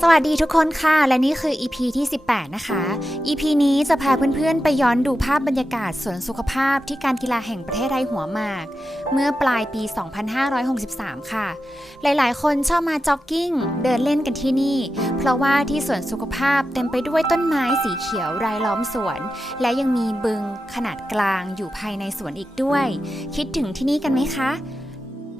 สวัสดีทุกคนค่ะ และนี่คือ EP ที่ 18 นะคะ EP นี้จะพาเพื่อนๆ ไปย้อนดูภาพบรรยากาศสวนสุขภาพที่การกีฬาแห่งประเทศไทยหัวมาก เมื่อปลายปี 2563 ค่ะ หลายๆ คนชอบมาจ็อกกิ้ง เดินเล่นกันที่นี่ เพราะว่าที่สวนสุขภาพเต็มไปด้วยต้นไม้สีเขียวรายล้อมสวน และยังมีบึงขนาดกลางอยู่ภายในสวนอีกด้วย คิดถึงที่นี่กันไหมคะ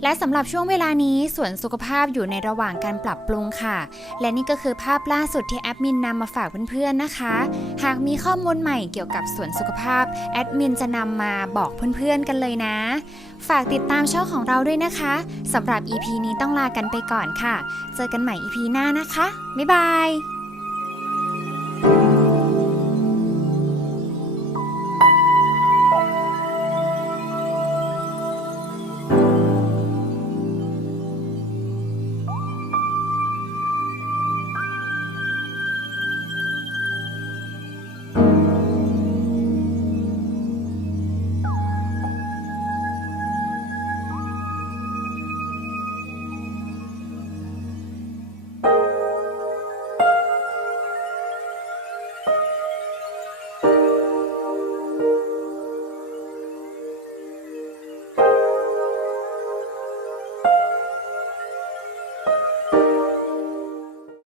และสำหรับช่วงเวลานี้สวนสุขภาพอยู่ในระหว่างการปรับปรุงค่ะ และนี่ก็คือภาพล่าสุดที่แอดมินนำมาฝากเพื่อนๆนะคะ หากมีข้อมูลใหม่เกี่ยวกับสวนสุขภาพแอดมินจะนำมาบอกเพื่อนๆกันเลยนะ ฝากติดตามช่องของเราด้วยนะคะสำหรับ EP นี้ต้องลากันไปก่อนค่ะ เจอกันใหม่ EP หน้านะคะ บ๊ายบาย